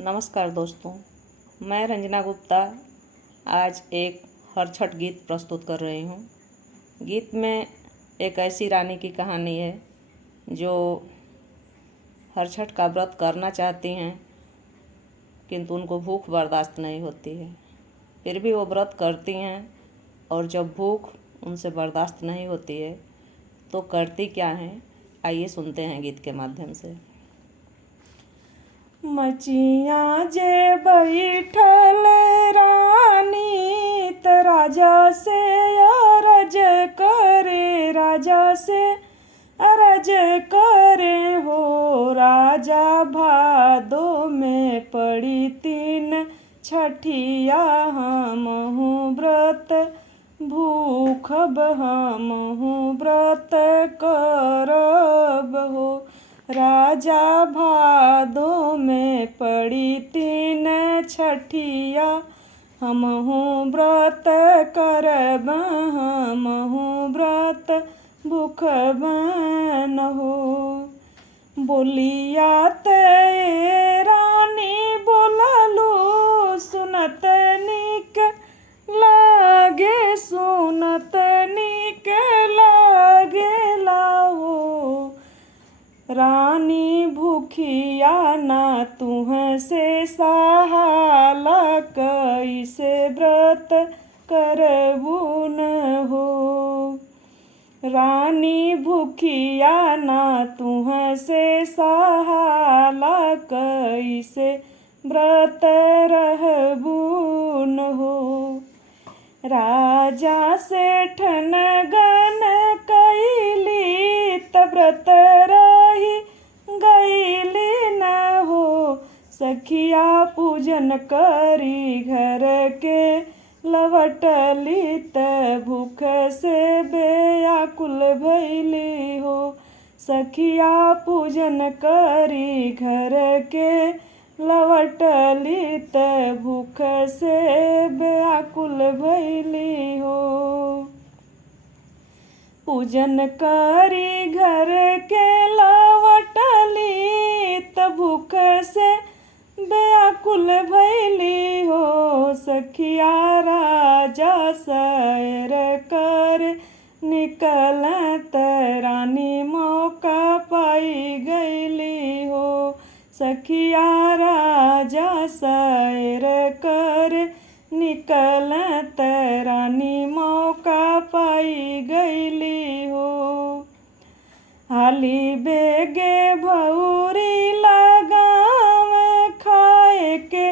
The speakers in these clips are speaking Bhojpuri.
नमस्कार दोस्तों, मैं रंजना गुप्ता आज एक हर छठ गीत प्रस्तुत कर रही हूँ। गीत में एक ऐसी रानी की कहानी है जो हर छठ का व्रत करना चाहती हैं, किंतु उनको भूख बर्दाश्त नहीं होती है। फिर भी वो व्रत करती हैं और जब भूख उनसे बर्दाश्त नहीं होती है तो करती क्या हैं, आइए सुनते हैं गीत के माध्यम से। मचिया जे बैठल रानी त राजा से अरज करे, राजा से अरज करे हो। राजा भादो में पड़ी तीन छठिया, हमहु व्रत भूखब, हमहु व्रत करब हो। राजा भादो में पड़ी तीन छठिया, हमहु व्रत करब, हमहु व्रत भूखब न हो। बोलिया ते रानी बोललू, सुनत निक लागे, सुनत निक लागे लाहो। रानी भूखिया ना तुह से सहाला, कैसे व्रत करबू न हो। रानी भूखिया ना तुह से सहाला, कैसे व्रत रहबू न हो। राजा से ठनगन कैली त व्रत रही गईली न हो। सखिया पूजन करी घर के लवटली त भूख से बेआकुल भैली हो। सखिया पूजन करी घर के लवटली त भूख से बेआकुल भैली हो। पूजन करी घर के लवटली त भूख से बेआकुल भैली हो। सखिया राजा सैर कर निकलत, रानी मौका पाई गईली हो। सखिया राजा सैर कर निकलत, रानी मौका पाई गईली हो। हाली बेगे भौरी लगाव, खाए के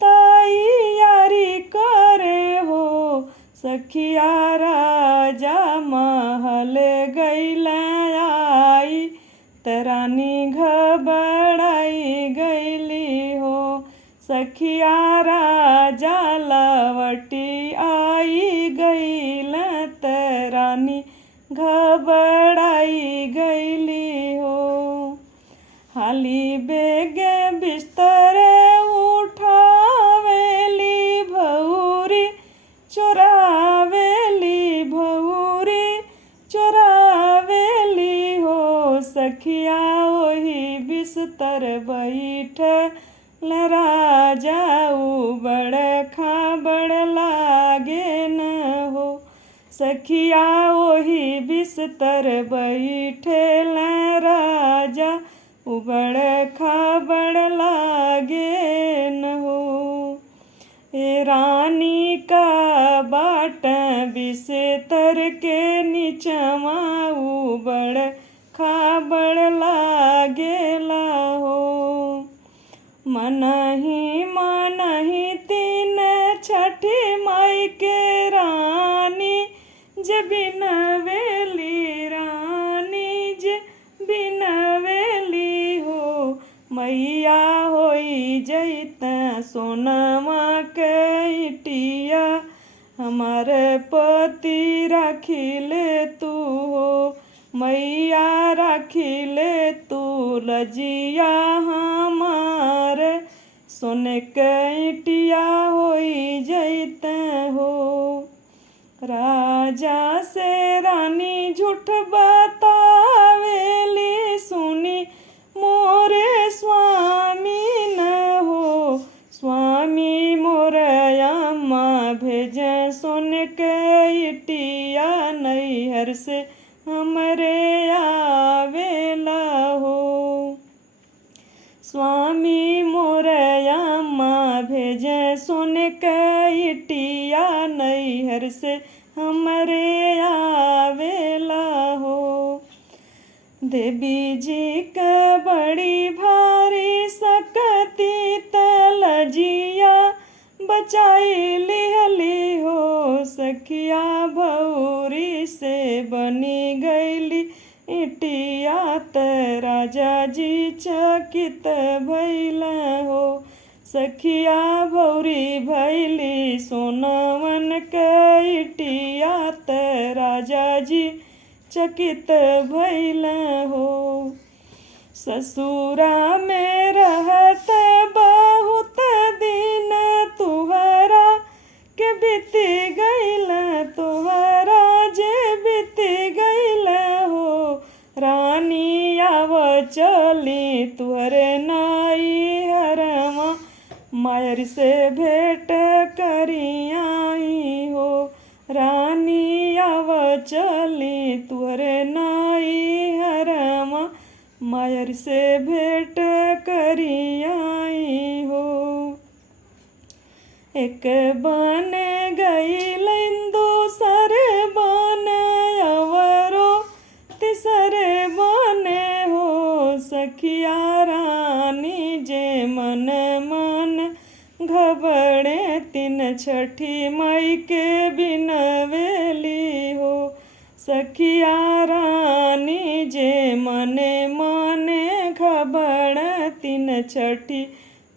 तैयारी करे हो। सखिया राजा महल गईल आई त रानी घबराई गईली हो। सखिया राजा लवटी आई गईल त रानी घबराई गईली हो। हाली बेगे बिस्तर उठावेली भौरी, चोरावेली भौरी चोरावेली हो। सखिया वही बिस्तर बैठल राजा, उबड़ खाबड़ लागे न हो। सखिया वही बिस्तर बैठल राजा, उबड़ खाबड़ लागे न हो। ए रानी का बाट बिस्तर के नीचवा, उबड़ खाबड़ लागेला हो। मनहि तीन छठी माई के रानी, जे बिनवेली रानी, जे बिनवेली हो। मैया होई जैत सोनमा के इटिया, हमार पति राखिले तू हो। मैया राखिले तू लजिया हमार, सोने के इटिया होई जैत हो। राजा से रानी झूठ बतावेली, सुनी मोरे स्वामी न हो। मामी मोरया माँ भेजे सोने कैटिया नैहर से हमरे आवेला हो। देवी जी के बड़ी भारी सकती तलजिया बचाई लिहली हो। सखिया भौरी से बनी गईली इटिया त राजा जी चकित भइल हो। सखिया भौरी भैली सोनवन के इटिया त राजा जी चकित भइल हो। ससुरा में रहत बहुत दिन तुहरा के बीती गइल तुहरा जे बीती गइल हो। रानी आव चली तुहरे नाई हरमा मायर से भेंट करियाई हो। रानी आव चली तुहरे नाई हरमा मायर से भेंट करियाई हो। एक बन गईल दूसर बन अवरो तीसरे बने हो। सखिया रानी जे मन मन घबड़े तीन छठी मई के बिनवेली हो। सखिया रानी जे मने मने घबड़ तीन छठी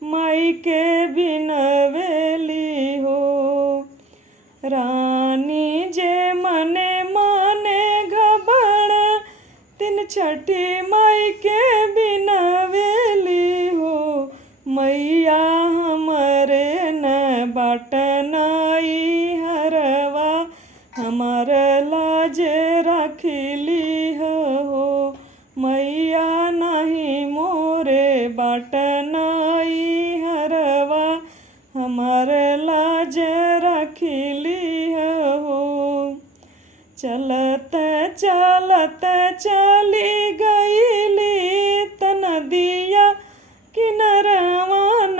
मई के बिनवेली हो। रानी जे मने मने घबड़ तीन छठी मई के बिनवेली हो। मैया हमरे न बाटनाई हरवा हमार लाज रखली हो। मैया नहीं मोरे बाटनाई हरवा हमार लाज रखली हो। चलत चलत चली गईली त नदिया किनरवा न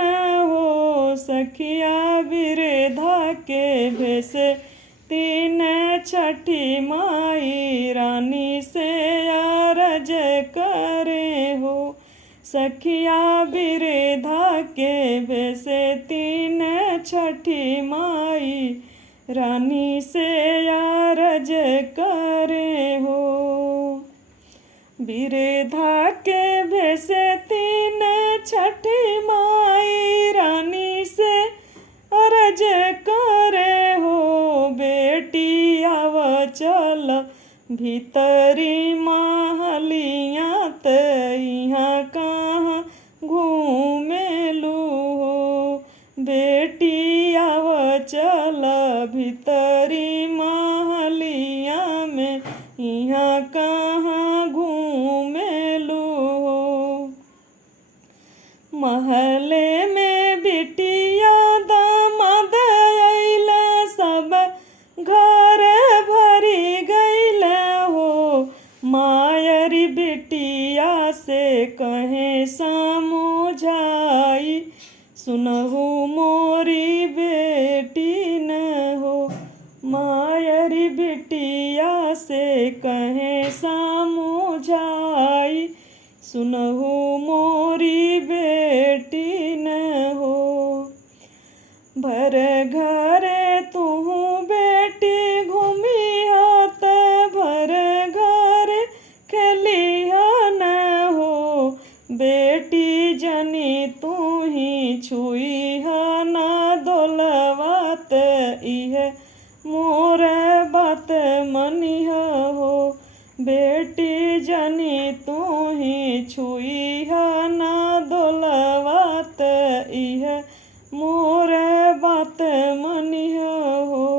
हो। सखिया बिरधा के भेसे तीन छठी माई रानी से अरज करे हो। सखिया बिरधा के भेसे तीन छठी माई रानी से अरज करे हो। बिरधा के भेसे तीन छठी माई रानी से अरज करे हो। बेटी आव चल भीतरी महलिया त इहाँ कहाँ घूमेलू हो। बेटी आव चल भीतरी महलिया में इहाँ कहाँ घूमेलू हो। महले में बिटिया दामाद अइल सब घर भरी गइल हो। मायरी बिटिया से कहे समझाई सुनहु मोरी बेटी न हो। मायरी बिटिया से कहे समझाई सुनहु मोरी बेटी न हो। भर घरे तुहू बेटी घूमिया त भर घरे खेलिया न हो। बेटी जनी तू ही छुईहा ना दोलवात इह मोर बात मनिह हो। बेटी जनी तू ही छुईहा ना दोलवात इह मोर बात मनिह हो।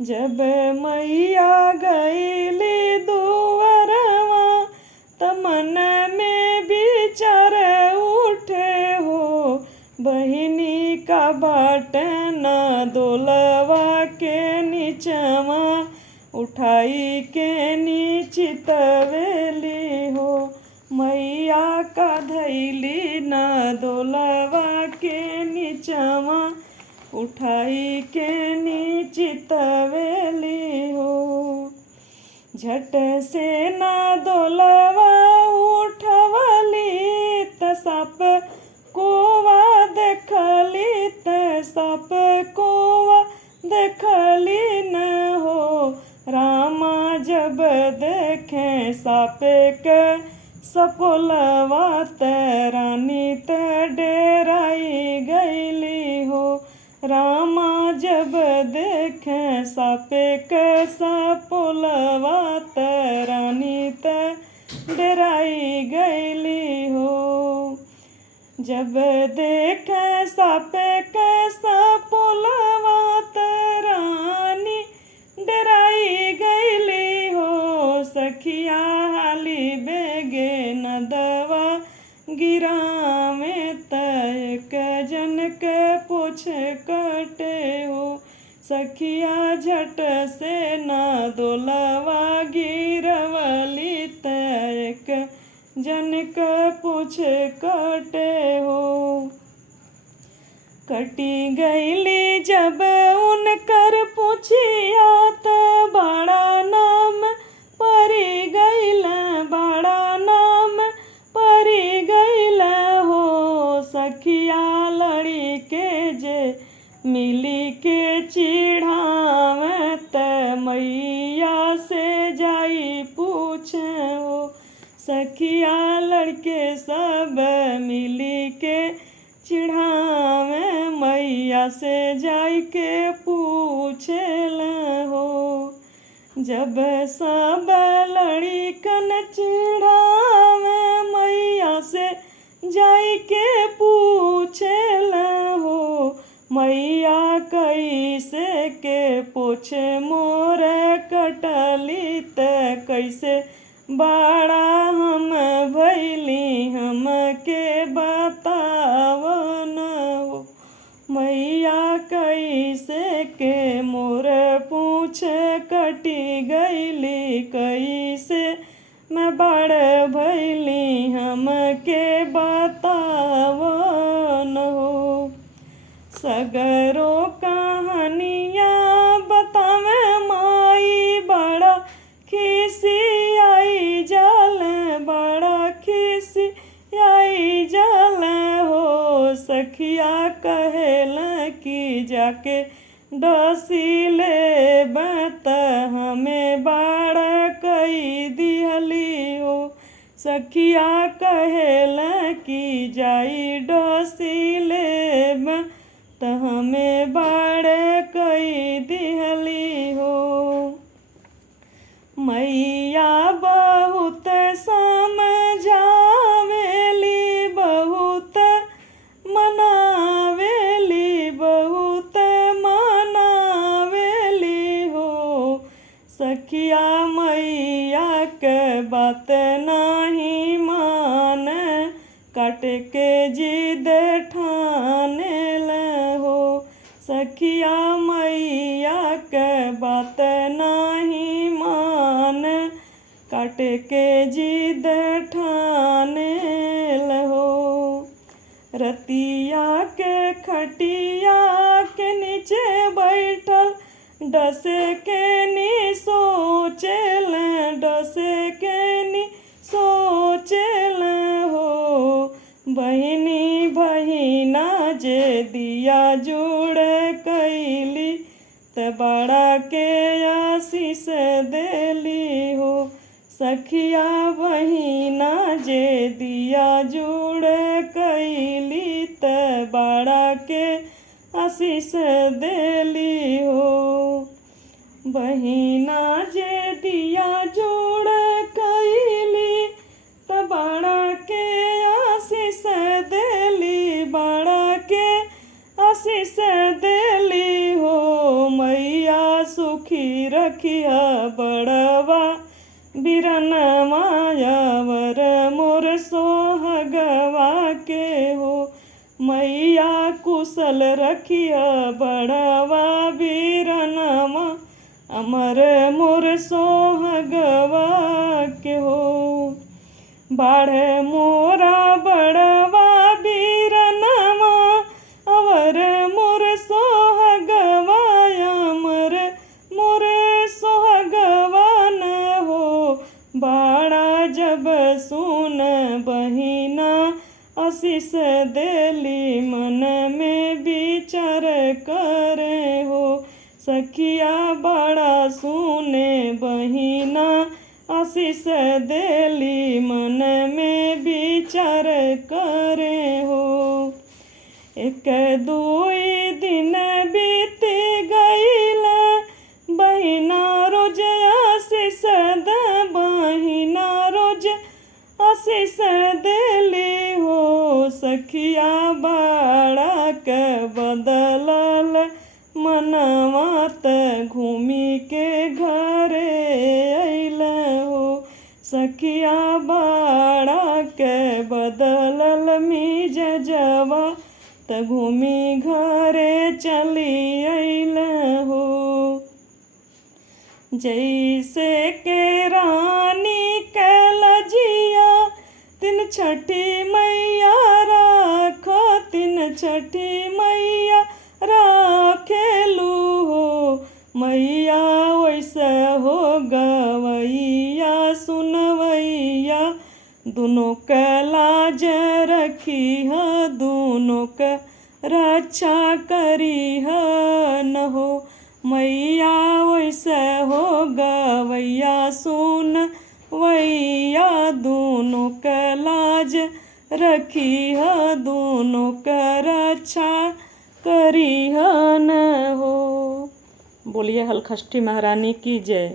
जब मैया गईली दुअरवा त मन में विचार उठे हो। बहिनी का बाट न दोलवा के नीचवा उठाई के नीचित वेली हो। मैया मैया का धैली न डोलवा के नीचवा उठाई के नीचित वेली हो। झट से न डोलवा उठवली त साप कोवा देखली त साप कोवा देखली न हो। रामा जब देखे साप के सपोलवा त रानी त डेराई गईली हो। रामा जब देखे साप के सपोलवा त रानी त डेराई गईली हो। जब देखे साप के सपोलवा त रानी डेराई गईली हो। सखिया हाली बेगे नदवा गिरावे त एक जन के पूछ कटे हो। सखिया झट से न डोलवा गिरवली त एक जन के पूछ कटे हो। कटी गईली जब उनकर पूछिया त बड़ा नाम परी गईला बड़ा नाम परी गईला हो। सखिया लड़ी के जे मिली के चिढ़ावे त मैया से जाई पूछे हो। सखिया लड़के सब मिली के चिढ़ावे मैया से जाई के पूछेल हो। जब सब लड़िकन चिढ़ावे मैया से जाई के पूछेल हो। मैया कैसे के पूछे मोर कटली त कैसे बड़ा हम भैली हम के बतावन हो। मैया कैसे के मोर पूछ कटी गईली कैसे मैं बड़ भैली हम के बतावन हो। सगरो कहानिया बतावे माई बड़ा खिसी आई जल बड़ा खिसी आई जल हो। सखिया कहेल कि जाके डसी ले बत हमें बड़ा कई दिहली हो। सखिया कहेल कि जाई डसी ले त हमें बड़े कई दिहली हो। मैया बहुत समझावेली बहुत मनावेली बहुत मनावेली हो। सखिया मैया के बात नहीं मान काट के जिद ठानेल हो। सखिया मैया के बात नहीं मान काट के जिद ठानेल हो। रतिया के खटिया के नीचे बैठल डसे के नी सोचेल डसे के नी सोचेल हो। बहिनी बहिना जे दिया जुड़ कैली त बड़ा के आशीष देली हो। सखिया बहिना जे दिया जुड़ कैली त बड़ा के आशीष देली हो। बहिना जे दिया जुड़ कैली त बड़ा के आशीष देली बड़ा के आशीष देली हो। मैया सुखी रखिया बड़वा बिरन मायावर मोर सोहगवा के हो। मैया कुशल रखिया बड़वा बीरनमा अमर मोर सोहगवा के हो। बाढ़ मोरा बड़वा बीरनवा अवर मोर सोहगवा अमर मोर सोहगवा न हो बाड़ा जब सुन बहिना आशीष देली मन में विचार करे हो सखिया बड़ा सुने बहिना आशीष देली मन में विचार करे हो एक दुई दिन बीत गईल बहिना रोज आशीष द बहिना रोज आशीष देली हो सखिया बड़ा के बदलल मनवा त घूमी के घरे अइल हो सखिया बड़ा के बदलल मिजवा त घूमी घरे चली अइल हो जैसे के रानी के लजिया तीन छठी मैया राखो तीन छठी मैया राखेलू हो मैया वैसे हो गवैया सुनवैया दोनों का लाज रखी है दोनों का रक्षा करी है न हो मैया वैसे हो गवैया सुन वैया दोनों का लाज रखी है दोनों का रक्षा करी है न हो। बोलिए हलखष्ठी महारानी की जय।